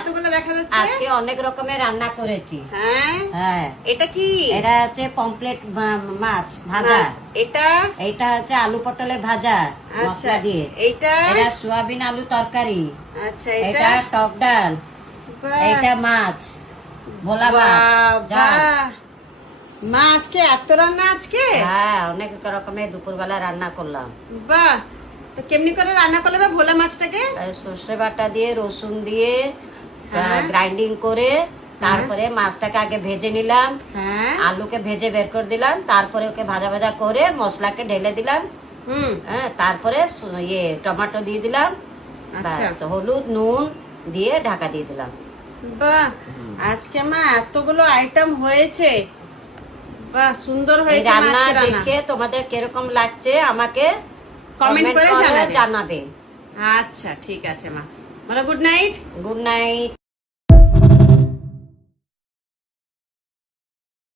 এতগুলো দেখা যাচ্ছে? আজকে অনেক রকমের রান্না করেছি। হ্যাঁ হ্যাঁ, এটা কি? এটা হচ্ছে পমফ্লেট মাছ ভাজা। মাছ। এটা এটা হচ্ছে আলু পটলে ভাজা আচ্ছা মশলা দিয়ে। এইটা এটা সোয়াবিন আলু তরকারি। আচ্ছা এটা এটা টক ডাল। বাহ, এটা মাছ ভোলা মাছ ঝাল। বাহ। মা আজকে এত রান্না আজকে? হ্যাঁ, অনেক রকমের দুপুরবেলা রান্না করলাম। বাহ, তো কেমনি করে রান্না করলে বা ভোলা মাছটাকে? সর্ষে বাটা দিয়ে রসুন দিয়ে হ্যাঁ। গ্রাইন্ডিং করে তারপরে মাছটাকে আগে ভেজে নিলাম, হ্যাঁ আলুকে ভেজে বের করে দিলাম, তারপরে ওকে ভাজা ভাজা করে মশলাকে ঢেলে দিলাম। হুম হ্যাঁ, তারপরে টমেটো দিয়ে দিলাম, আচ্ছা। ব্যাস, হলুদ নুন দিয়ে ঢাকা দিয়ে দিলাম। বাহ, আজকে মা এতগুলো আইটেম হয়েছে। বাহ, সুন্দর এই হয়েছে মা রান্না আজকে রান্না। দেখে তোমাদের কিরকম লাগছে আমাকে কমেন্ট করে জানাবে। জানাবে। আচ্ছা ঠিক আছে মা, বলো গুড নাইট। Good night.